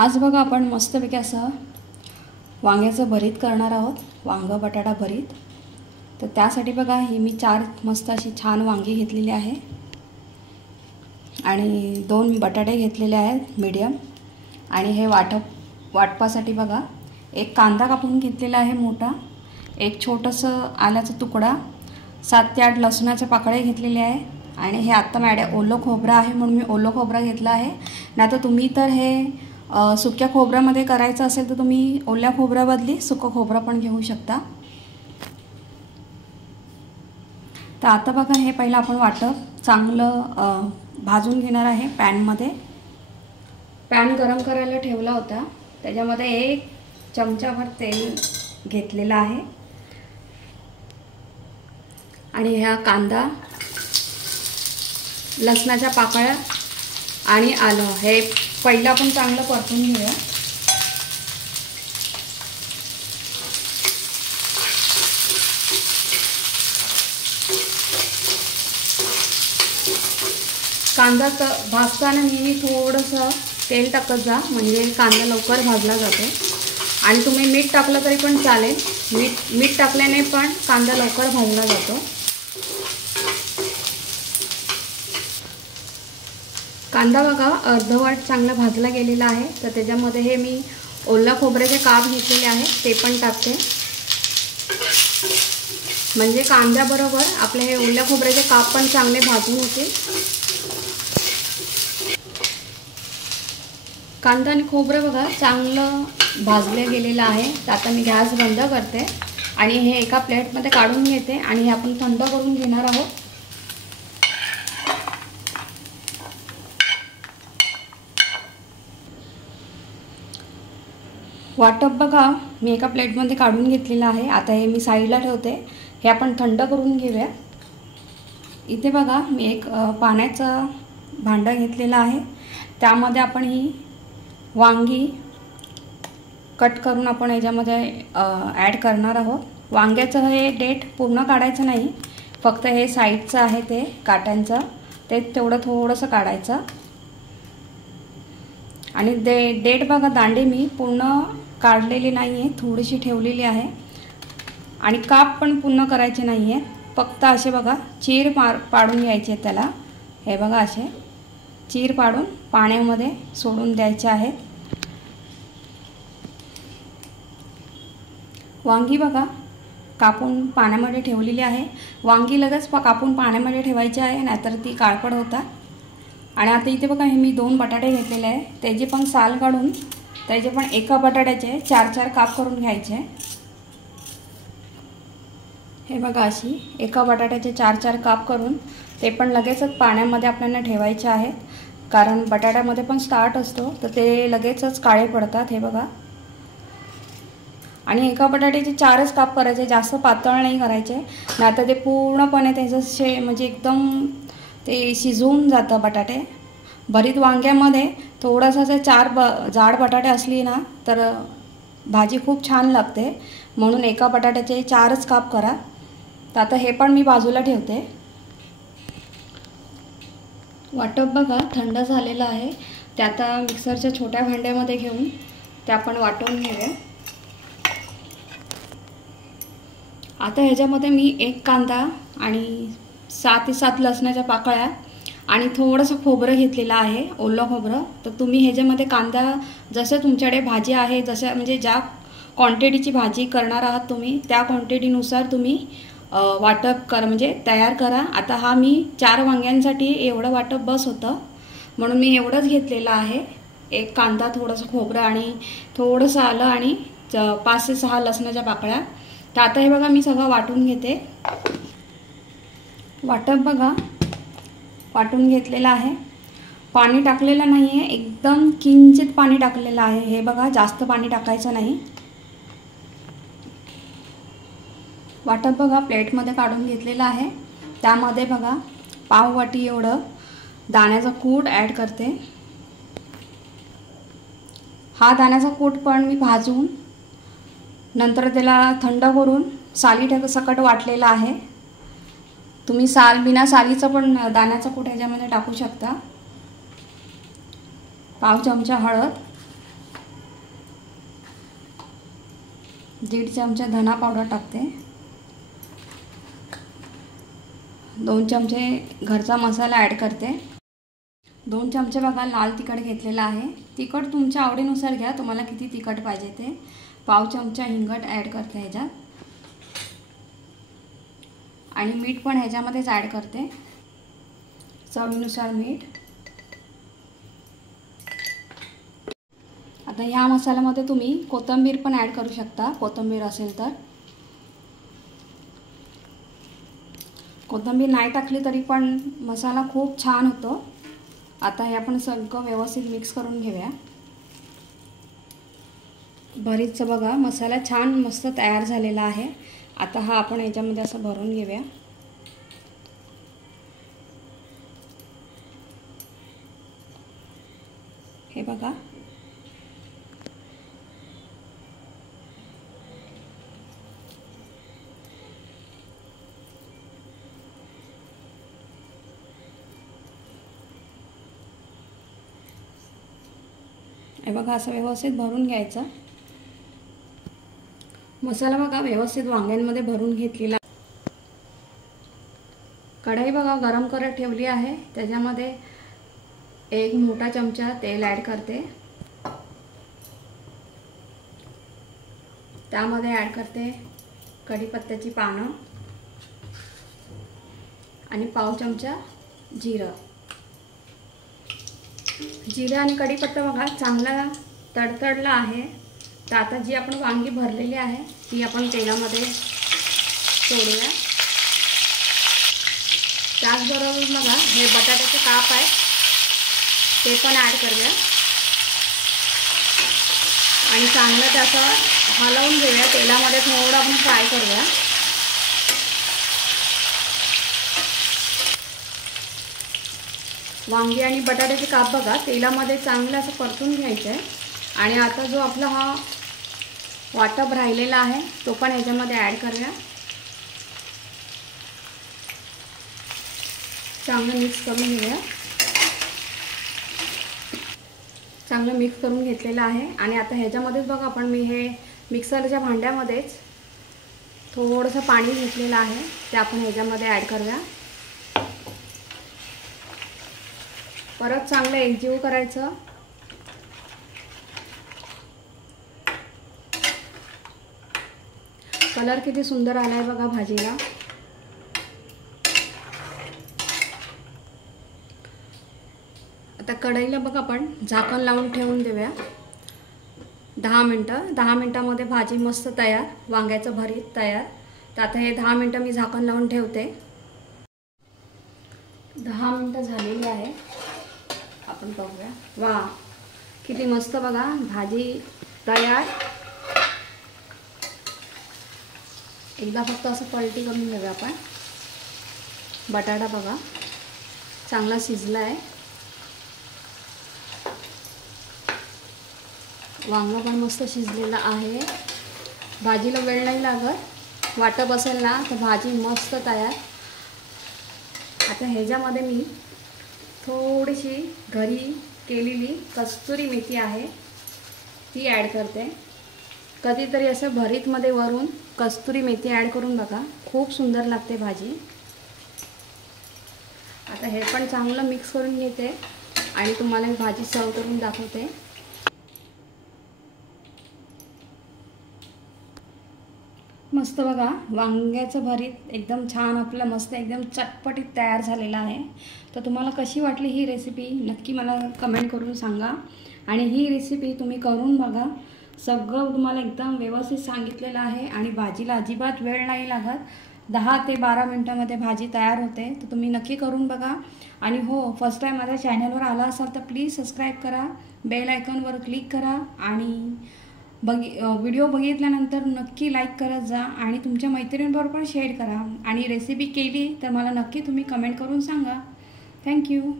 आज बघा आपण मस्तपैकी असं वांग्याचं भरीत करणार आहोत, वांग बटाटा भरीत। तर त्यासाठी बघा ही मी 4 मस्त अशी छान वांगी घेतलेली आहे आणि 2 बटाटे घेतलेले आहेत मीडियम। आणि हे वाटपासाठी बघा एक कांदा कापून घेतलेला आहे मोठा, एक छोटंसं आल्याचा तुकडा, 7 ते 8 लसणाच्या पाकळ्या घेतलेल्या आहे। आणि हे आता मॅडम ओलं खोबरं आहे म्हणून मी ओलं खोबरं घेतलं आहे। नाहीतर तुम्ही तर हे सुक्या खोबऱ्यामध्ये करायचं असेल तर तुम्ही ओल्या खोबऱ्याबदली सुकं खोबरं पण घेऊ शकता। तर आता बघा हे पहिलं आपण वाटप चांगलं भाजून घेणार आहे पॅनमध्ये। पॅन गरम करायला ठेवला होता, त्याच्यामध्ये 1 चमचाभर तेल घेतलेलं आहे आणि ह्या कांदा, लसणाच्या पाकळ्या आणि आलं हे पहिलं आपण चांगलं परतून घेऊया। कांदा भाजताना नेहमी थोडंसं तेल टाकत जा, म्हणजे कांदा लवकर भाजला जातो। आणि तुम्ही मीठ टाकलं तरी पण चालेल, मीठ टाकल्याने पण कांदा लवकर भाजला जातो। कांदा बघा अर्धवट चांगला भाजला गेलेला आहे, तर त्याच्यामध्ये हे मी ओल्या खोबऱ्याचे काप घेतलेले आहेत ते पण टाकते, म्हणजे कांद्याबरोबर आपले हे ओल्या खोबऱ्याचे काप पण चांगले भाजून होतील। कांदा आणि खोबरं बघा चांगलं भाजलं गेलेलं आहे। तर आता मी गॅस बंद करते आणि हे एका प्लेटमध्ये काढून घेते आणि हे आपण थंड करून घेणार आहोत। वाटप बघा मी एका प्लेटमध्ये काढून घेतलेलं आहे। आता हे मी साईडला ठेवते, हे आपण थंड करून घेऊया। इथे बघा मी एक पाण्याचं भांडं घेतलेलं आहे, त्यामध्ये आपण ही वांगी कट करून आपण याच्यामध्ये ॲड करणार आहोत। वांग्याचं हे देठ पूर्ण काढायचं नाही, फक्त हे साईडचं आहे ते काट्यांचं ते तेवढं थोडंसं काढायचं। आणि देठ बघा दांडी मी पूर्ण काढलेली नाही आहे, थोडीशी ठेवलेली आहे। आणि काप पण पूर्ण करायचे नाही आहेत, फक्त असे बघा चीर पाडून घ्यायचे त्याला। हे बघा असे चीर पाडून पाण्यामध्ये सोडून द्यायचे आहेत। वांगी बघा कापून पाण्यामध्ये ठेवलेली आहे, वांगी लगेच कापून पाण्यामध्ये ठेवायची आहे, नाहीतर ती काळपट होतात। आणि आता इथे बघा हे मी 2 बटाटे घेतलेले आहे, त्याची पण साल काढून त्याचे पण एका बटाट्याचे 4-4 काप करून घ्यायचे। हे बघा अशी एका बटाट्याचे 4-4 काप करून ते पण लगेचच पाण्यामध्ये आपल्याला ठेवायचे आहेत, कारण बटाट्यामध्ये पण स्टार्च असतो तर ते लगेचच काळे पडतात। हे बघा आणि एका बटाट्याचे 4च काप करायचे, जास्त पातळ नाही करायचे, नाहीतर ते पूर्णपणे त्याचं म्हणजे एकदम ते शिजवून जातं बटाटे। भरीत वांग्यामध्ये थोडंसं असे 4 जाड बटाटे असली ना तर भाजी खूप छान लागते, म्हणून एका बटाट्याचे 4च काप करा। तर आता हे पण मी बाजूला ठेवते। वाटप बघा थंड झालेलं आहे, ते आता मिक्सरच्या छोट्या भांड्यामध्ये घेऊन ते आपण वाटून घेऊया। आता ह्याच्यामध्ये मी 1 कांदा आणि 6 ते 7 लसणाच्या पाकळ्या आणि थोडंसं खोबरं घेतलेलं आहे, ओलं खोबरं। तर तुम्ही ह्याच्यामध्ये कांदा जसं तुमच्याकडे भाजी आहे, जसं म्हणजे ज्या क्वांटिटीची भाजी करणार आहात तुम्ही त्या क्वांटिटीनुसार तुम्ही वाटप म्हणजे तयार करा। आता हा मी 4 वांग्यांसाठी एवढं वाटप बस होतं, म्हणून मी एवढंच घेतलेलं आहे। 1 कांदा, थोडंसं खोबरं आणि थोडंसं आलं आणि 5 ते 6 लसणाच्या पाकळ्या। तर आता हे बघा मी सगळं वाटून घेते। वाटप बघा वाटून घेतलेलं आहे, पाणी टाकलेलं नाही आहे, एकदम किंचित पाणी टाकलेलं आहे। हे बघा जास्त पाणी टाकायचं नाही। वाटप बघा प्लेटमध्ये काढून घेतलेलं आहे, त्यामध्ये बघा पाव वाटी एवढं दाण्याचा कूट ॲड करते। हा दाण्याचा कूट पण मी भाजून नंतर त्याला थंड करून साली सकट वाटलेला आहे। तुम्ही बिना सालीचं पण दाण्याचा कूट ह्याच्यामध्ये टाकू शकता। पाव चमचा हळद, 1.5 चमचा धना पावडर टाकते, 2 चमचे घरचा मसाला ॲड करते, 2 चमचे बघा लाल तिखट घेतलेला आहे। तिखट तुमच्या आवडीनुसार घ्या, तुम्हाला किती तिखट पाहिजे ते। पाव चमचा हिंग ॲड करते ह्याच्यात आणि मीठ पण ह्याच्यामध्येच ॲड करते, चवीनुसार मीठ। आता ह्या मसाल्यामध्ये तुम्ही कोथिंबीर पण ॲड करू शकता, कोथिंबीर असेल तर। कोथिंबीर नाही टाकली तरी पण मसाला खूप छान होतो। आता हे आपण सगळं व्यवस्थित मिक्स करून घेऊया। भरीतचा बघा मसाला छान मस्त तयार झालेला आहे। आता हा आपण याच्यामध्ये असं भरून घेऊया। हे बघा असं व्यवस्थित भरून घ्यायचं। मसाला बघा व्यवस्थित वांग्यांमध्ये भरून घेतलेला। कढई बघा गरम करत ठेवली आहे, त्याच्यामध्ये 1 मोठा चमचा तेल ॲड करते, त्यामध्ये ॲड करते कढीपत्त्याची पानं आणि पाव चमचा जिरं। जिरं आणि कढीपत्ता बघा चांगला तडतडला आहे। तर आता जी आपण वांगी भरलेली आहे ती आपण तेलामध्ये सोडूया। त्याचबरोबर बघा हे बटाट्याचे काप आहे ते पण ॲड करूया आणि चांगलं त्याचं हलवून घेऊया। तेलामध्ये थोडं आपण फ्राय करूया। वांगी आणि बटाट्याचे काप बघा तेलामध्ये चांगलं असं परतून घ्यायचं आहे। आणि आता जो आपला हा वाटप राहिलेला आहे तो पण ह्याच्यामध्ये ॲड करूया। चांगलं मिक्स करून घेऊया। चांगलं मिक्स करून घेतलेलं आहे आणि आता ह्याच्यामध्येच बघा आपण मी हे मिक्सरच्या भांड्यामध्येच थोडंसं पाणी घेतलेलं आहे ते आपण ह्याच्यामध्ये ॲड करूया। परत चांगलं एकजीव करायचं। कलर किती सुंदर आलाय बघा भाजीला। आता कढईला बघा आपण झाकण लावून ठेवून देऊया 10 मिनिटं। 10 मिनिटांमध्ये भाजी मस्त तयार, वांग्याचं भरीत तयार। तर आता हे 10 मिनिटं मी झाकण लावून ठेवते। 10 मिनिटं झालेली आहे, आपण बघूया। वा किती मस्त बघा भाजी तयार। एकदा फक्त असं पलटी करून घेऊया आपण। बटाटा बघा चांगला शिजला आहे, वांग पण मस्त शिजलेलं आहे। भाजीला वेळ नाही लागत, वाटप असेल ना तर भाजी मस्त तयार। आता ह्याच्यामध्ये मी थोडीशी घरी केलेली कस्तुरी मेथी आहे ती ॲड करते। कधीतरी असं भरीतमध्ये वरून कस्तुरी मेथी ॲड करून बघा, खूप सुंदर लागते भाजी। आता हे पण चांगलं मिक्स करून घेते आणि तुम्हाला ही भाजी सर्व करून दाखवते। मस्त बघा वांग्याचं भरीत एकदम छान आपलं मस्त एकदम चटपटीत तयार झालेला आहे। तर तुम्हाला कशी वाटली ही रेसिपी नक्की मला कमेंट करून सांगा आणि ही रेसिपी तुम्ही करून बघा। सगळं तुम्हाला एकदम व्यवस्थित सांगितलेलं आहे आणि भाजीला अजिबात वेळ नाही लागत। 10 ते 12 मिनिटांमध्ये भाजी तयार होते। तर तुम्ही नक्की करून बघा आणि हो फर्स्ट टाइम माझ्या चॅनलवर आला असाल तर प्लीज सबस्क्राईब करा, बेल आयकॉनवर क्लिक करा आणि व्हिडिओ बघितल्यानंतर नक्की लाईक करत जा आणि तुमच्या मैत्रिणींबरोबर पण शेअर करा आणि रेसिपी केली तर मला नक्की तुम्ही कमेंट करून सांगा। थँक्यू।